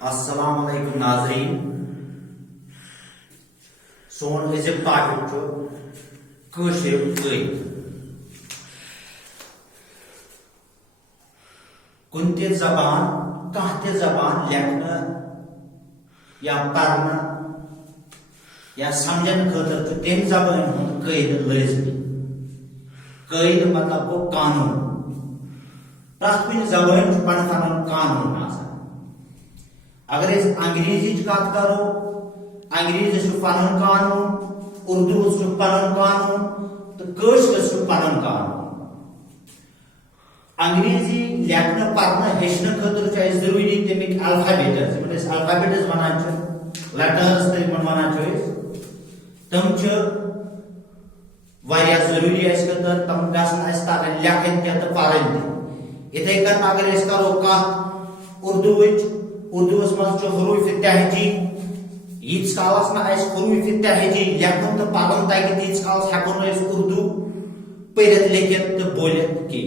अस्सलाम वालेकुम नाजरीन। सोन अजिक टॉपिक कशिर कुन जबान कह जबान लेखना या पढ़ना या समझन खतर तम जबान हूं कैद लाजमी। कैद मतलब गो कानून। प्रत कुन जबान पन पन कानून आसान। अगर अंग्रेजी कत करो अंग्रेजी पन कानून, उर्दू पन कानून तो कशर पन कानून। अंग्रेजी लेखन पढ़ना हेचन खतर जरूरी तमिक अल्फाबेट्स अल्फाबेट्स वन लेटर्स वन तम जरूरी खतर तम गन लेखन तो पढ़न इथे कन अगर करो कत उर्दूस मज हरूफ तहजी यीस कालस हरूफ तहजी लेखन तो पढ़न तक तीस कालस हेको उर्दू पढ़ लिखित तो बोलित कह।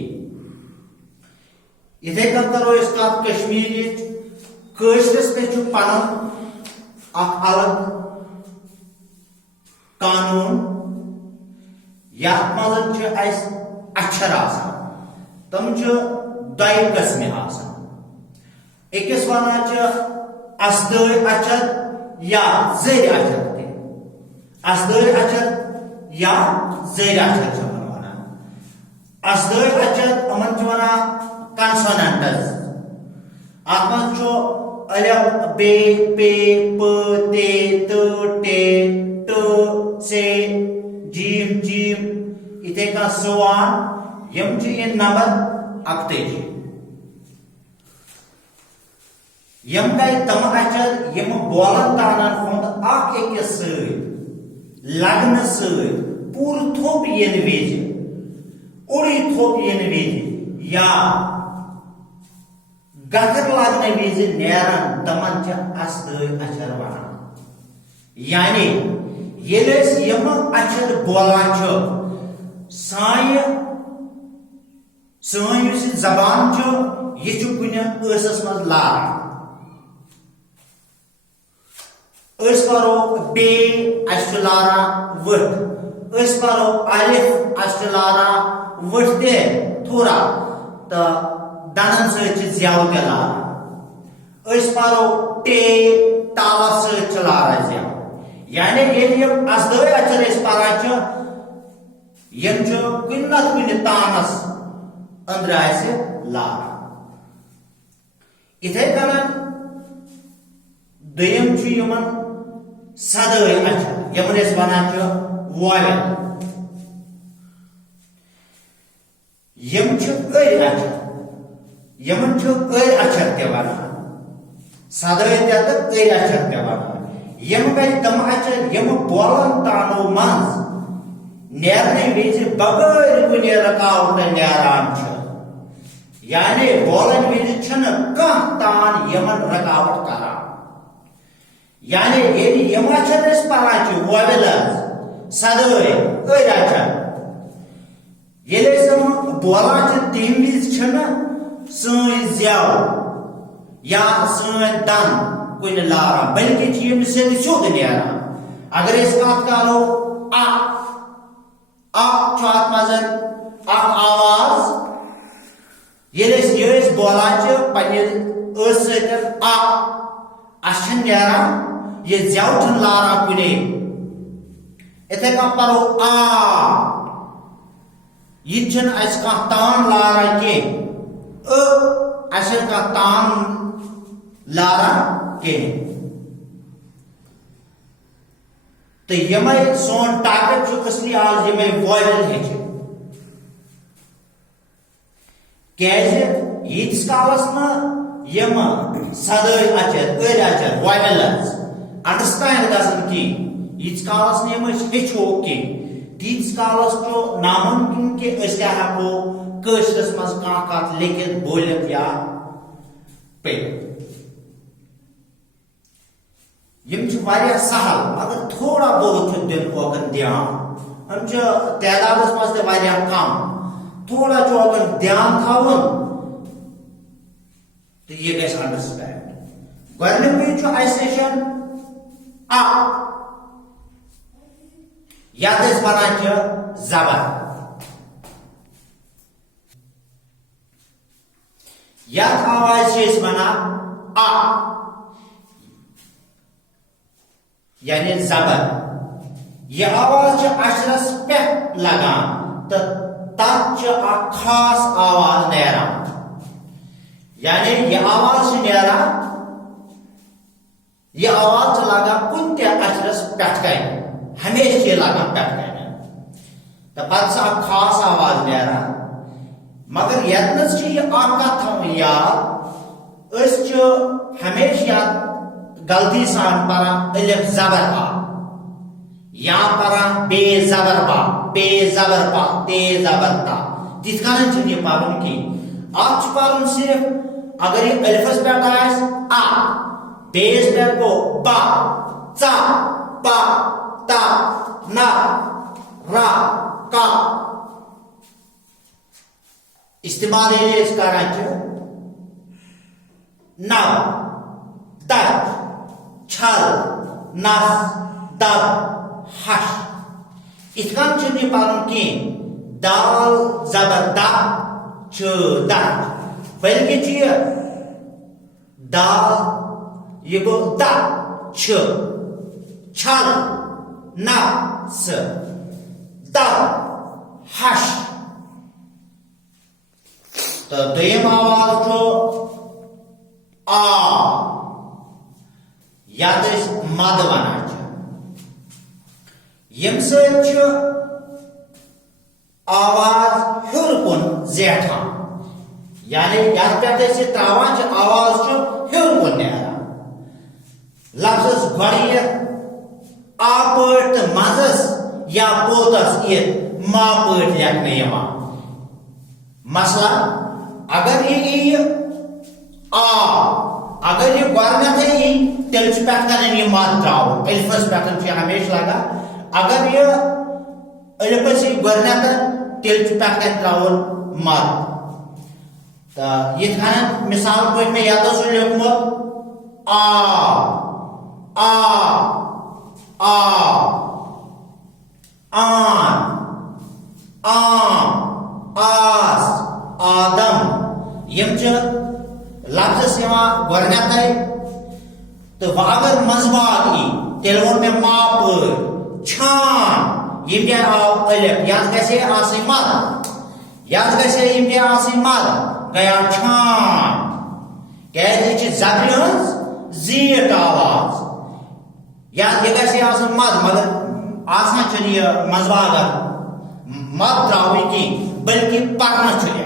इथे कन करो कत कश्मीरी कशरस पे पन अलग कानून यथ मज अक्षर तम दो कस्म अकिस वन असद अक्षर या जर अक्षर असद अक्षर या जर अक्षर असद अक्षर अमन वन कंसोनेंट्स अत अलफ बे पे प ते त टे ट से जीम जीम इथे का सवान यम इन नंबर 41 यम गई तम अक्षर यम बोलन तानन हुंद अकिस लगन पूर थोप यन विज उड़ी थोप यन विज या गगर लगने विज नेरन तमन असद अक्षर वन। यानी यम अक्षर बोलान सन जबान यह कुन स मज लार परो बे लारा वट परो अलिफ लारा वट ते थोड़ा तो दनन स्याव ते लारा परो टे ताला लारा ज्याव। यानी ये असद अक्षर पान यम कुन नत कुन तानस अंदर लार। इथे कन दयम सद अक्षर यमन वन वॉवेल यम अक्षर यमन अक्षर ते वन सद ते अक्षर ते वन। यम गई तम अक्षर यम बोलन तानो मज नेरने विज बगैर कुन रकावट नेरान। यानी बोलन विज कह तान यमन रकावट करान। यानी यदि यम अक्षर पान वॉवेल सद अक्षर ये बोलान तम विज सन ज्याव या सन दन कुन लारान बल्कि सिद नेरान। अगर कत करो अत मज आवाज ये बोलान पे सत नेरान ये ज्याव लारा कुने। इथे कह परो आ यह तान लारा कह तान लारा कह। तो यम सोन टॉपिक कसली आज यम वॉवेल हेच यीस कालस यम सद अक्षर वॉवेल अंडरस्टैंड गसन कह यीस कालस यम हेचो कह तीस कालस नामुमकिन कि हेको कशरस मज कत लिखित बोलित या पढ़ित। यम सहल मगर थोड़ा बहुत दिन ओकन ध्यान हम तादाद मज कम थोड़ा ओकन ध्यान थवन तो ये गैस अंडरस्टैंड गोडनिकुय छु अस निशन आ याद इस वनान छ जबर यात आवाज छ इस वना आ यानी जबर यह आवाज छ अशरस पे लगान तो तत छ आ खास आवाज नेरान यानी यह आवाज छ नेरान यह आवाज छ लगान कुन ते अशरस पेट कन हमेशा ये लगान पेट कन तो पत छ आ खास आवाज नेरान मगर यतनस छ यह आका थम याद अस छ हमेशा गलती सान परा अलिफ जबर आ या परा बे जबर बा बे जबर पा ते जबर ता जिस कारण छ ये पावन की आज पावन सिर्फ अगर ये अलिफस पे आए आ बेस पे को बा चा पा ता ना रा का इस्तेमाल ये इस कारण छ ना ता छल नस दब हश इतकान चुनी पालन की दाल जबरदा च दा बल्कि चीज दाल ये को दा छ छल नस दब हश तो दुयम आवाज तो आ या मद वन यम आवाज हर कुन जेठान यानी पे त्रावान आवाज हर कुन नेरान लफ्ज गो आ पट मजस या पोतस इत मा पट लेखन मसला अगर ये आ अगर ये गोरमेंट है तेल पे मद त्राव अलिफस पे हमेशा लगा अगर ये अलिफस गोरमेंट तेल पे त्राव मद तो ये मिसाल पे में याद लिखमुत आ आन आस आदम यम लफ्ज गोरनेत तो वह अगर मजबाग तेल वो में माप छान यम आव अलिफ याद गसे आसी मद याद गसे यम आसी मद गया छान क्या जबरि हज जीट आवाज याद ये गसे आसन मद मगर आसान चल मजबाग मद त्रावी की बल्कि पकना चले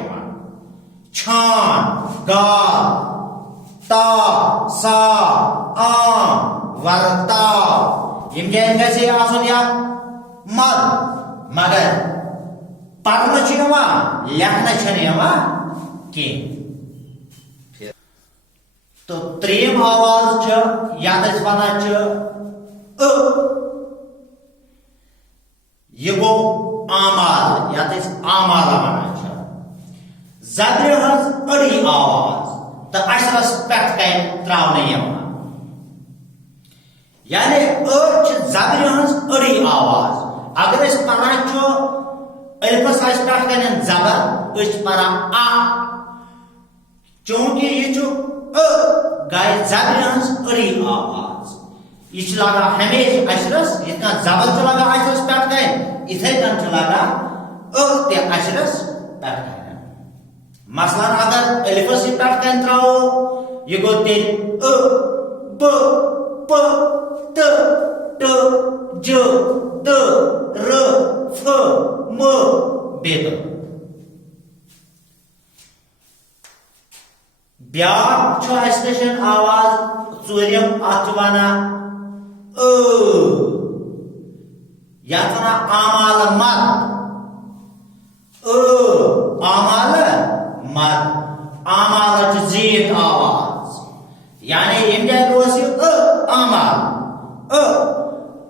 छान गा ता सा आ वर्ता यम जान गसे आसन या मद मगर पकना छवा लेखना छवा की तो त्रेम आवाज छ याद वना छ ये गो आमाल याद आमाला वना छ जबरि हज अड़ी आवाज तो अशरस पेट कन त्रावन यानी जबरि हज अड़ी आवाज अगर परान अलिफस पेट कन जबर परान आ चूंकि यह गाय जबरि हज अड़ी आवाज यह लगा हमेशा अशरस इतना जबर लगा अशरस पेट कन इथे कन लगा ते अशरस पेट कन मसलन अगर अलिफस पे कन त्रावो यह गो तेल ब प त ट ज द र फ म बेद ब्याक आवाज चूरम अत वना या आमाल मत आमाल मद आमाल जीत आवाज यानी यम रोज आमाल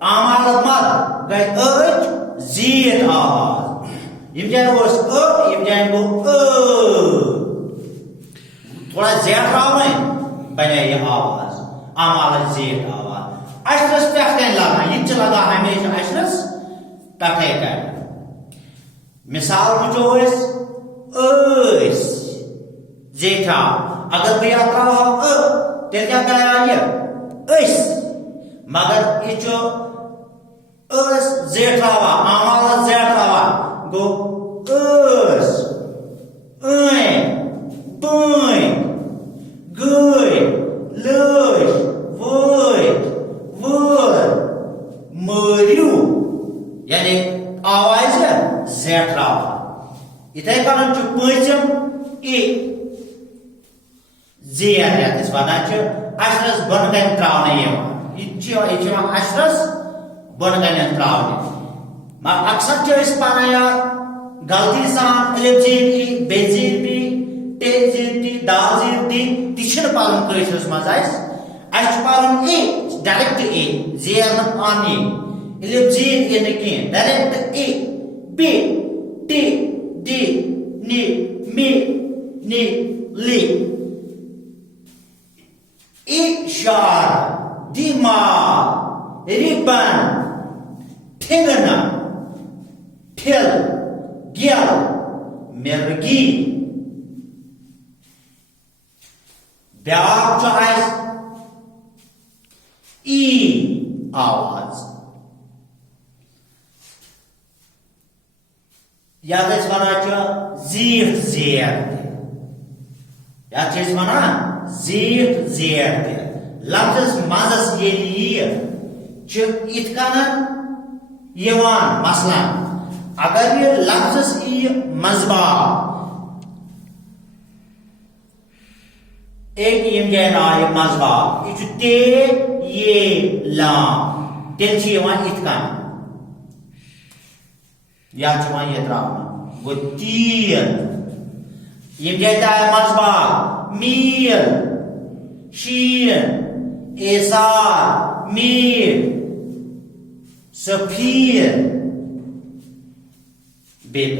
आमाल मद गई जीत आवाज यम रोज यम गो थोड़ा जेठ बने यह आवाज आमाल जेठ आवाज अशरस पे लगा ये लगा हमेशा अशरस टठे कर मिसाल वो जेठा अगर बह त्रा तेल क्या कर मगर ये जेठरावा आमाल जेठरावा गो गई लश मरु यानी आवाज जेठरावा इथे कन पचम जेर वन अशरस बन कन त्रावन अशरस बन कन त्रावन अक्सर पान यार गलती सान अलिफ जीर बेजीर बी टेल जीर टी दाल जीर टी तिछन पालन कशरस मज पालन डायरेक्ट जेर पान अलिफ जीर कह डायरेक्ट बी टी डी नी मी नी ली इशार दिमाग रिबन ठिगना ठिल गियल मिर्गी ब्याक आवाज याद वन जीठ जेर वन जीठ जेर लफ्ज मजस इत मसलन अगर ये लफ्ज मजबा एक आय मजबा यह ते ये लाम तेल इत या ये त्रावन गो तीन मजबा मील शीन एसार मीर सफीर बेत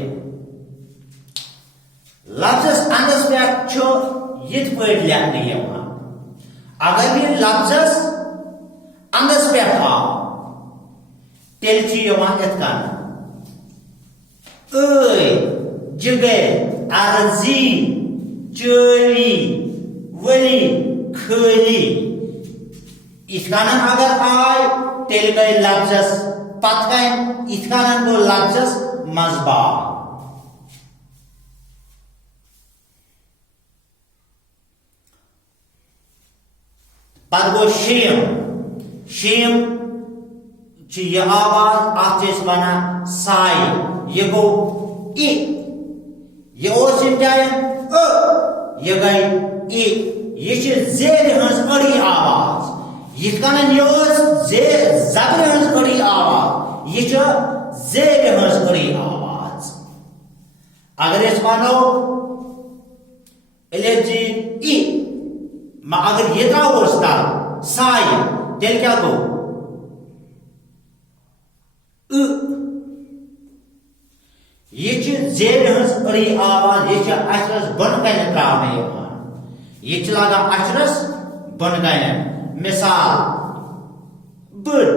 लफ्ज अंदस पे लिखने अगर ये लफ्ज अंदस पे आव तेल जिगे अर्जी चली वली खली अगर आय तेल गई लफ्जस पत गो लफ्जस मजबा पत गो शेम शेम यह आवाज अत वन साय यह गो यह यह गई यह जेर हज अड़ी आवाज यह जबर हज अड़ी आवाज यह जेर हज अड़ी आवाज अगर वनो अगर यह त्रोस तर साय तेल क्या गो यह जेर हज अड़ी आवाज यह अशरस बन कन त्रावन यह लगा अशरस बन कन मिसाल बड़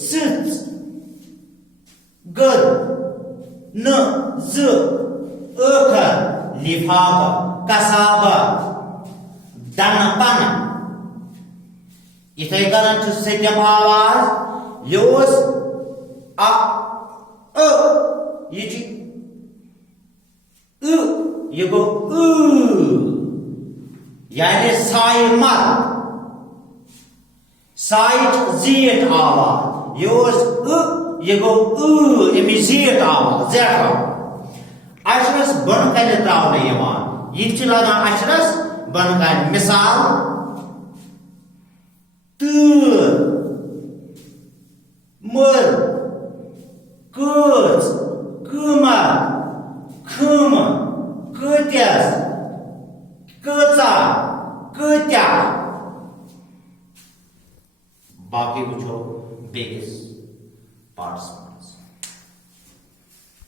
सिच गद न ज अखर लिफाफ कसाब दन पन इथे कन सत्यम आवाज योस ये गो यानी साय मर साइट जेट आवाज ये गो जेट आवाज जेट अशरस बन कन त्रावन यह लगा अशरस बन कन मिसाल तूर मर कच कमर खम कत्यस कचा कत्या बाकी कुछ बेस पार्ट्स